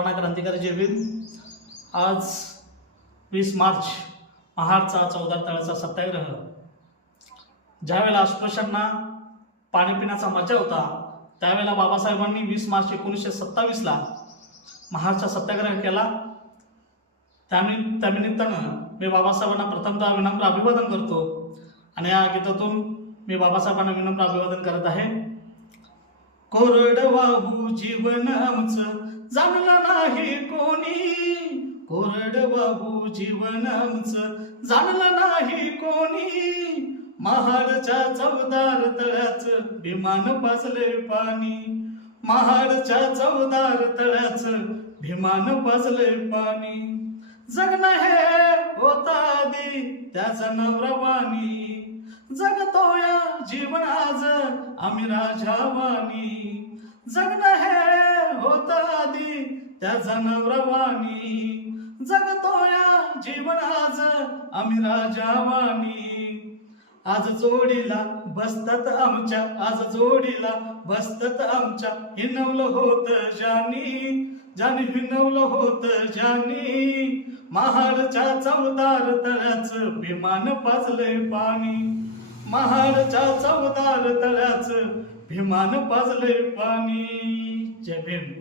सर्वांना क्रांतिकारी जय भीम। आज 20 मार्च महाडचा 14 तळाचा सत्याग्रह। ज्यावेळेला अस्पृश्यांना पाणी पिण्याचा मजा होता त्यावेळेला बाबासाहेबांनी 20 मार्च 1927ला महाडचा सत्याग्रह केला। त्यानिमित्तानं मी बाबासाहेबांना प्रथमतः विनम्र अभिवादन करतो आणि या गीतातून मी बाबासाहेबांना विनम्र अभिवादन करत आहे। कोरडवाहू जीवन आमचं जाणलं नाही कोणी, कोरडवाहू जीवन आमचं जाणलं नाही कोणी, महाडच्या चवदार तळ्याचं भीमान पाजले पाणी, महाडच्या चवदार तळ्याचं भीमान पाजले पाणी, जगणं हे होता आधी त्याचा नवरावानी, जगतो या जीवन आज आम्ही राजावानी, जगणं हे होत आधी त्याचा नवरावानी, जगतो या जीवन आज आम्ही राजावानी, आज जोडीला बसतात आमच्या, आज जोडीला बसतात आमच्या, हिनवलं होत जानी, जानी हिनवलं होत जानी, महाडच्या चवदार तळ्याचं भीमान पाजले पाणी, महाडच्या चवदार तळ्याचं भीमान पाजले पाणी। जय भीम।